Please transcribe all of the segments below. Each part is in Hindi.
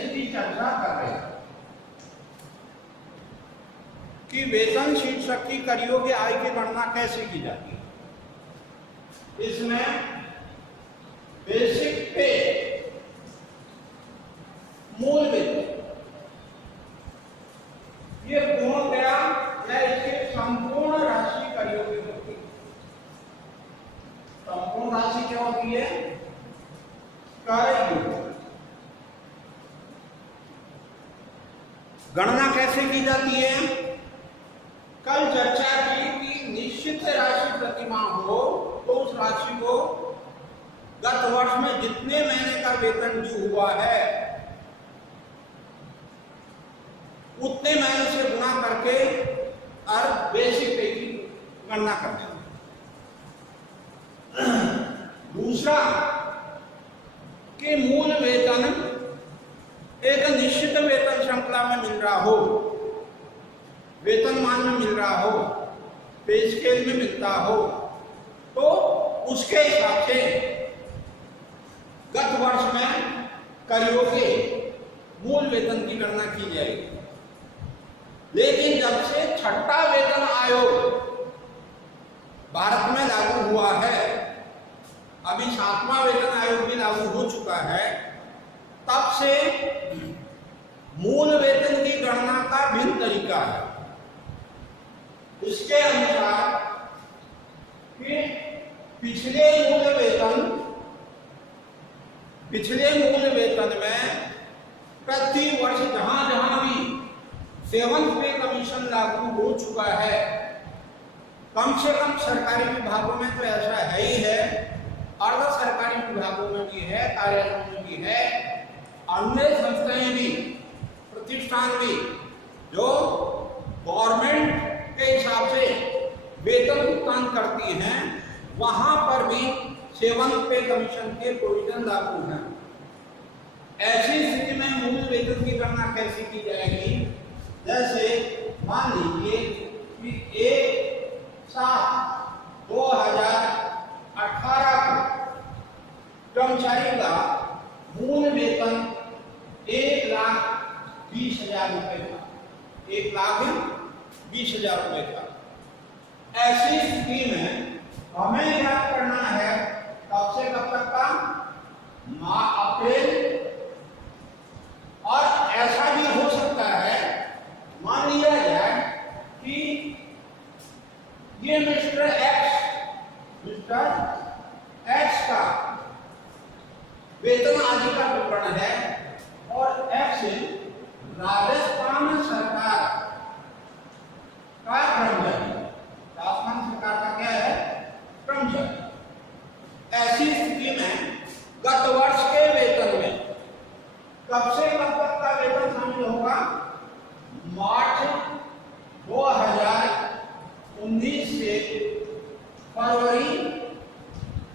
इसकी चर्चा कर रहे हैं कि वेतन शीर्षक की कर योग्य आय की गणना कैसे की जाती है। इसमें बेसिक पे, मूल वेतन, ये पूर्णतया या इसकी संपूर्ण राशि कर योग्य होती है। संपूर्ण राशि क्या होती है? कर योग्य। गणना कैसे की जाती है? कल चर्चा की कि निश्चित राशि प्रतिमाह हो तो उस राशि को गत वर्ष में जितने महीने का वेतन ड्यू हुआ है उतने महीने से गुणा करके और बेसिक पे की गणना करते हैं। दूसरा कि मूल वेतन एक निश्चित वेतन श्रृंखला में मिल रहा हो, वेतनमान में मिल रहा हो, पे स्केल में मिलता हो, तो उसके हिसाब से गत वर्ष में कर योग्य मूल वेतन की गणना की जाएगी। लेकिन जब से छठा वेतन आयोग भारत में लागू हुआ है, अभी 7वां वेतन आयोग भी लागू हो चुका है, तब से मूल वेतन की गणना का भिन्न तरीका है। इसके अनुसार कि पिछले मूल वेतन में प्रति वर्ष जहां जहां भी 7th पे कमीशन लागू हो चुका है, कम से कम सरकारी विभागों में तो ऐसा है ही है, अर्ध सरकारी विभागों में भी है, कार्यालयों में भी है, अन्य संस्थाएं भी, प्रतिष्ठान भी जो गवर्नमेंट के हिसाब से वेतन भुगतान करती हैं, वहां पर भी 7th पे कमीशन के प्रोविजन लागू हैं। ऐसी स्थिति में मूल वेतन की गणना कैसे की जाएगी? जैसे मान लीजिए कि 1/7/2018 को कर्मचारी का मूल वेतन 1,20,000 रुपए था, 1,20,000 रुपए था। ऐसी स्थिति में हमें याद करना है कब से कब तक का? अप्रैल। और ऐसा भी हो सकता है, मान लिया जाए कि ये मिस्टर एक्स का वेतन आदि का विवरण है और एक्स राजस्थान सरकार का कर्मचारी, राजस्थान सरकार का क्या है? कर्मचारी। ऐसी स्थिति में गत वर्ष के वेतन में कब से कब तक का वेतन शामिल होगा? मार्च 2019 से फरवरी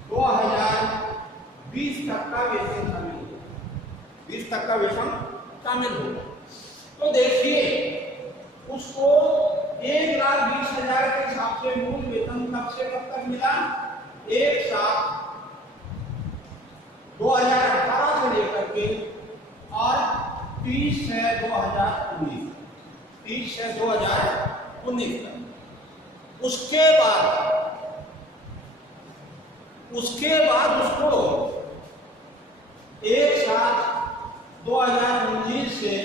2020 तक का वेतन शामिल होगा, 20 तक का वेतन शामिल होगा। तो देखिए उसको 1,20,000 के हिसाब से मूल वेतन कब से कब तक मिला? 1/7/2018 से लेकर के और 30/6/2019 तक। उसके बाद उसको 1/7/2019 से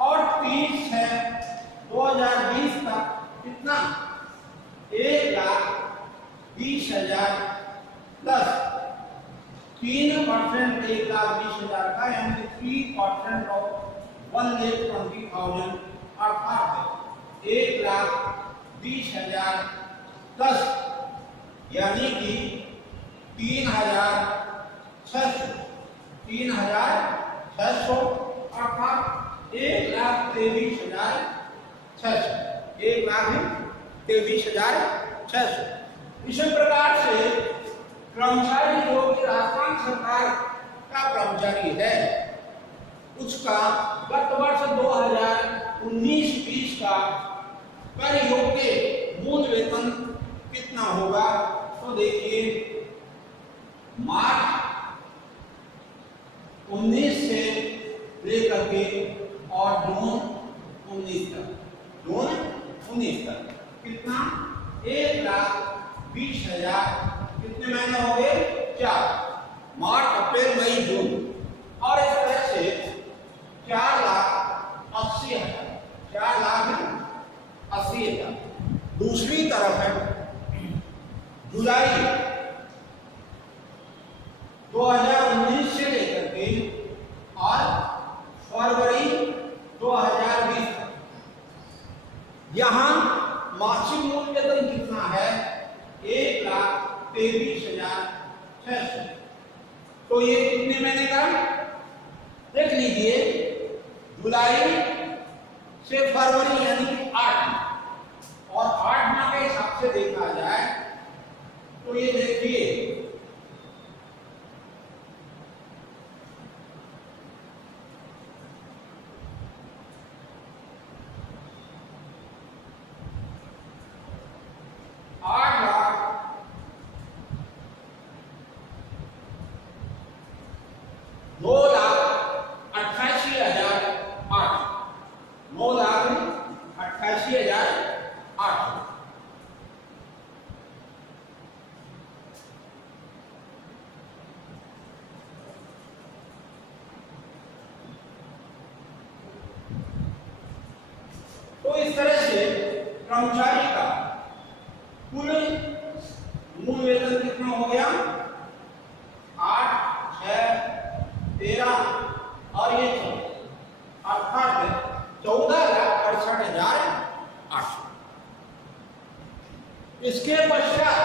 और 30/6/2020 तक कितना? 1,20,000 प्लस 3% 1,20,000 का, यानी 3% ऑफ 1,20,000 अर्थात 1,20,000 प्लस यानी कि 3,600 अर्थात 1,23,600। इसी प्रकार से कर्मचारी जो कि राजस्थान सरकार का कर्मचारी है, उसका गत वर्ष 2019-20 का कर योग्य मूल वेतन कितना होगा? तो देखिए मार्च 19 से लेकर के और जून 19 तक, जून 19 तक कितना 1,20,000 कितने महीने हो गए 4, मार्च अप्रैल मई जून। और इस तरह से 4,80,000, 4,80,000। दूसरी तरफ है जुलाई 2019 से लेकर के और फरवरी 2020 तक, यहां मासिक मूल वेतन कितना है 1,23,600। तो ये कितने महीने का देख लीजिए, जुलाई से फरवरी यानी कि 8 और 8 माह के हिसाब से देखा जाए तो ये देखिए तो इस तरह से कर्मचारी का कुल मूल वेतन कितना हो गया 8, 6, 13 और ये 14,68,800। इसके पश्चात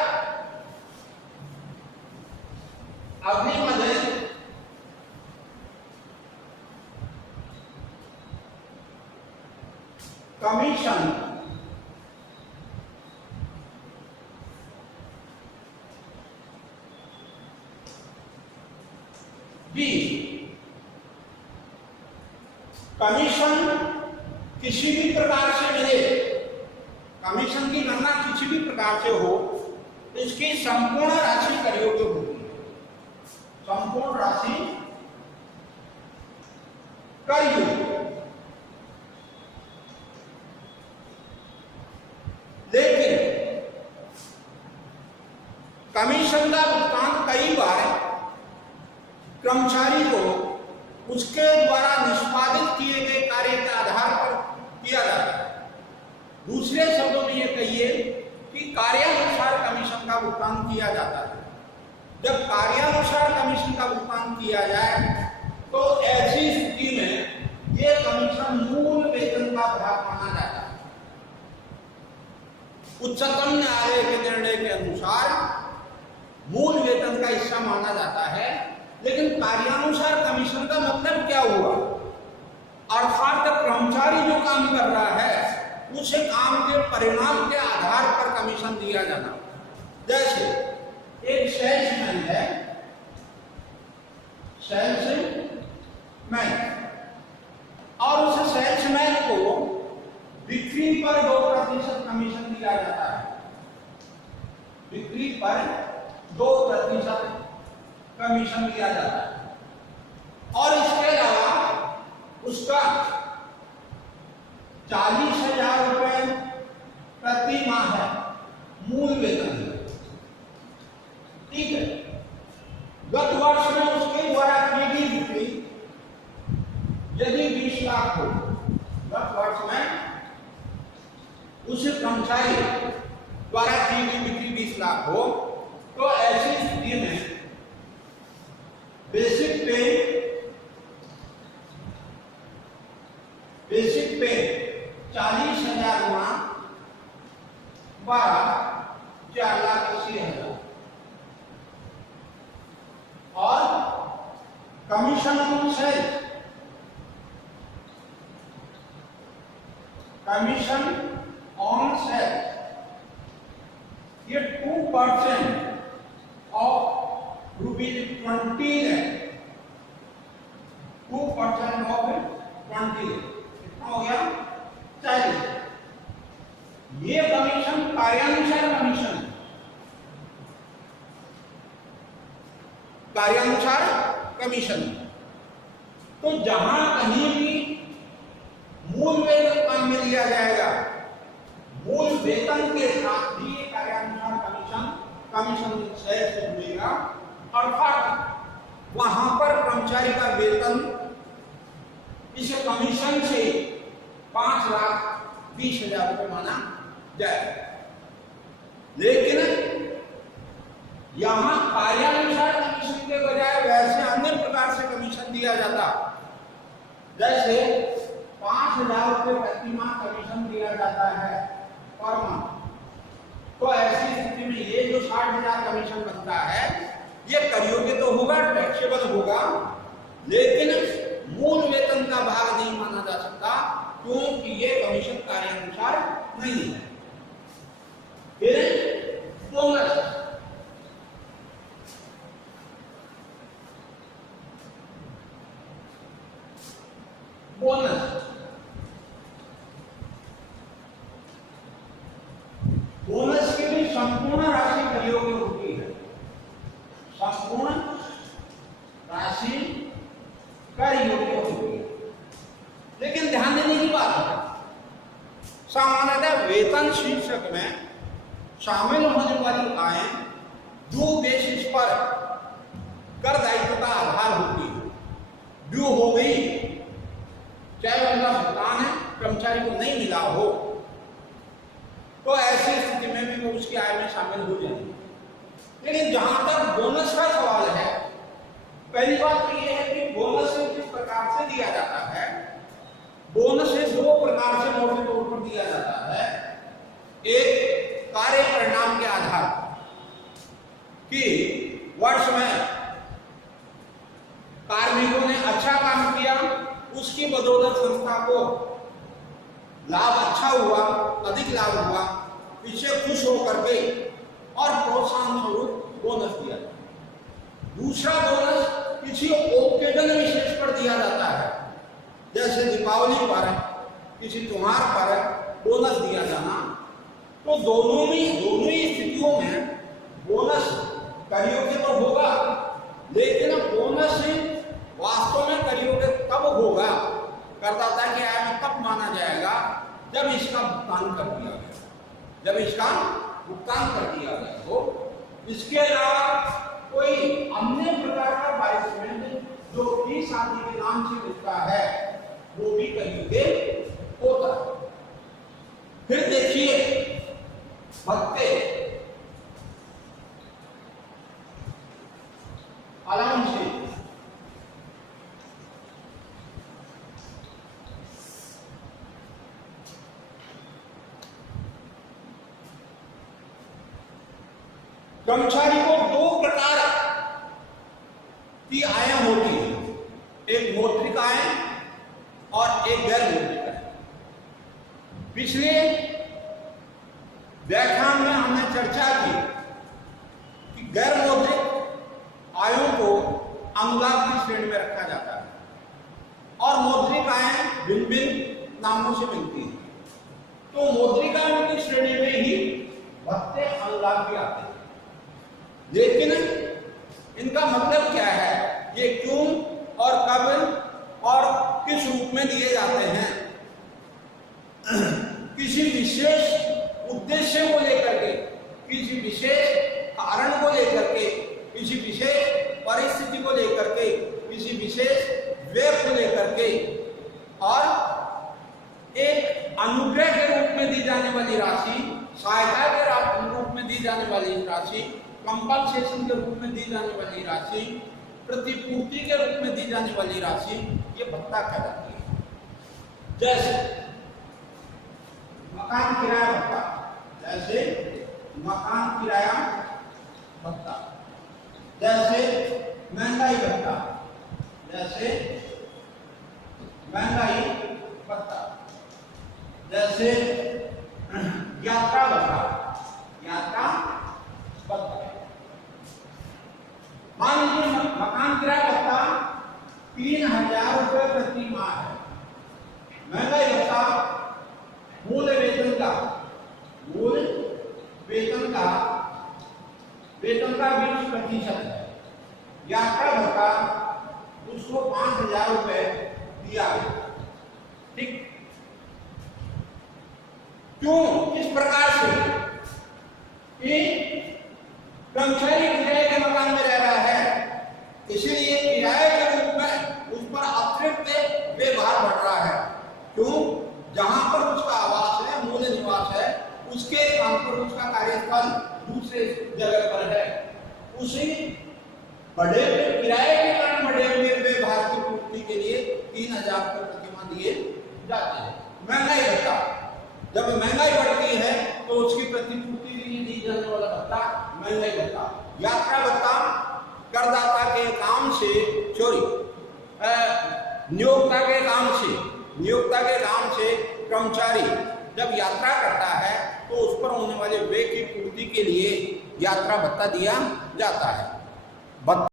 अगली मदद कमीशन बी। कमीशन किसी भी प्रकार से मिले, कमीशन की गणना किसी भी प्रकार से हो, इसकी संपूर्ण राशि कर योग्य होगी, संपूर्ण राशि कर योग्य। लेकिन कमीशन का भुगतान कई बार कर्मचारी को उसके द्वारा निष्पादित किए गए कार्य के आधार पर किया जाता है। दूसरे शब्दों में ये कहिए कि कार्यानुसार कमीशन का भुगतान किया जाता है। जब कार्यानुसार कमीशन का भुगतान किया जाए तो ऐसी स्थिति में ये कमीशन मूल वेतन का भाग माना जाता है। उच्चतम न्यायालय के निर्णय के अनुसार मूल वेतन का हिस्सा माना जाता है। लेकिन कार्यानुसार कमीशन का मतलब क्या हुआ? अर्थात कर्मचारी जो काम कर रहा है उसे काम के परिणाम के आधार पर कमीशन दिया जाना। जैसे एक सेल्समैन है, सेल्समैन, और उस सेल्समैन को बिक्री पर 2% कमीशन दिया जाता है, बिक्री पर 2% कमीशन दिया जाता है। और इसके अलावा उसका 40,000 रुपए प्रति माह है मूल वेतन, ठीक है। गत वर्ष में उसके द्वारा की गई बिक्री यदि 20 लाख हो, गत वर्ष में उस कर्मचारी द्वारा की गई बिक्री 20 लाख हो, तो ऐसी स्थिति में बेसिक पे 40,000 गुणा 12, 4,80,000। और commission on sales, commission on sales ये 2% ऑफ ₹20 है, 2% ऑफ 20 कितना हो गया 40। ये कमीशन कार्यानुसार कमीशन, कार्यानुसार कमीशन। तो जहां कहीं भी मूल वेतन काम में लिया जाएगा, मूल वेतन के साथ ही कार्यानुसार कमीशन शेयर से जुड़ेगा, अर्थात वहां पर कर्मचारी का वेतन इस कमीशन से 5,20,000 रुपये माना जाएगा। लेकिन यहां कार्यानुसार कमीशन के बजाय वैसे अन्य प्रकार से कमीशन दिया जाता, जैसे 5,000 रुपये प्रति माह कमीशन दिया जाता है पर माह। तो ऐसी स्थिति में ये जो 60,000 कमीशन बनता है ये कर योग्य तो होगा, टैक्सेबल होगा, लेकिन मूल वेतन का भाग नहीं माना जा सकता क्योंकि ये कमीशन कार्यानुसार नहीं है। फिर बोनस, बोनस की भी संपूर्ण राशि कर योग्य होती है, संपूर्ण राशि कर योग्य होती है। लेकिन ध्यान देने की बात है, सामान्यतः वेतन शीर्षक में शामिल होने वाली आय दो बेसिस पर कर दायित्व का आधार होती है। ड्यू हो गई, चाहे उनका भुगतान है कर्मचारी को नहीं मिला हो, तो ऐसी स्थिति में भी वो उसकी आय में शामिल हो जाएगी। लेकिन जहां तक बोनस का सवाल है, पहली बात तो ये है कि बोनस किस प्रकार से दिया जाता है। बोनस दो प्रकार से मोटे तौर पर दिया जाता है। एक कार्य परिणाम के आधार कि वर्ष में कार्मिकों ने अच्छा काम किया, उसकी बदौलत संस्था को लाभ अच्छा हुआ, अधिक लाभ हुआ, इससे खुश होकर के और प्रोत्साहन स्वरूप बोनस दिया जाता है। दूसरा बोनस किसी ओकेजन विशेष पर दिया जाता है, जैसे दीपावली पर, किसी त्योहार पर बोनस दिया जाना। तो दोनों ही स्थितियों में बोनस कर योग्य तो होगा, लेकिन बोनस वास्तव में कर योग्य तब होगा, करदाता की आय में तब माना जाएगा जब इसका भुगतान कर दिया गया, जब इसका भुगतान कर दिया गया हो। इसके अलावा कोई अन्य प्रकार का बाइसमेंट जो कि शादी के नाम से मिलता है वो भी कर योग्य होता है। फिर देखिए भत्ते, अलाउंस, कर्मचारी को दो प्रकार की आय होती है, एक मौद्रिक आय और एक गैर मौद्रिक आय। पिछले व्याख्यान में हमने चर्चा की कि गैर मौद्रिक आयों को अनुलाभ की श्रेणी में रखा जाता है और मौद्रिक आय भिन्न भिन्न नामों से मिलती है। तो मौद्रिक आयों की श्रेणी में ही भत्ते अनुलाभ भी आते हैं। लेकिन इनका मतलब क्या है, ये क्यों और कब और किस रूप में दिए जाते हैं, किसी विशेष उद्देश्य को लेकर के, किसी विशेष कारण को लेकर के, किसी विशेष परिस्थिति को लेकर के, किसी विशेष व्यय को लेकर के, और एक अनुग्रह के रूप में दी जाने वाली राशि, सहायता के रूप में दी जाने वाली राशि, कंपनसेशन के रूप में दी जाने वाली राशि, प्रतिपूर्ति के रूप में दी जाने वाली राशि, ये भत्ता कहलाती है। जैसे मकान किराया भत्ता, जैसे मकान किराया भत्ता, जैसे महंगाई भत्ता, जैसे महंगाई भत्ता, जैसे यात्रा भत्ता, यात्रा भत्ता। मान लीजिए मकान किराया भत्ता 3,000 रुपये प्रति माह है। महंगाई भत्ता मूल वेतन का 20% है। यात्रा भत्ता उसको 5,000 रुपये दिया गया। ठीक, क्यों? इस प्रकार से कि कर्मचारी किराए के मकान में रह रहा है, इसलिए किराए के रूप में उस पर अतिरिक्त व्यवहार बढ़ रहा है। क्यों? जहां पर उसका आवास है, मूल निवास है, उसके स्थान पर उसका कार्यस्थल दूसरे जगह पर है, उसी बढ़े हुए किराए के कारण बढ़े हुए व्यवहार की पूर्ति के लिए 3000 रुपये प्रतिमाह दिए जाते हैं। महंगाई भत्ता, जब महंगाई बढ़ती है तो उसकी प्रतिपूर्ति के लिए दी जाने वाला भत्ता महंगाई भत्ता। यात्रा भत्ता करदाता के काम से नियोक्ता के काम से कर्मचारी जब यात्रा करता है तो उस पर होने वाले व्यय की पूर्ति के लिए यात्रा भत्ता दिया जाता है।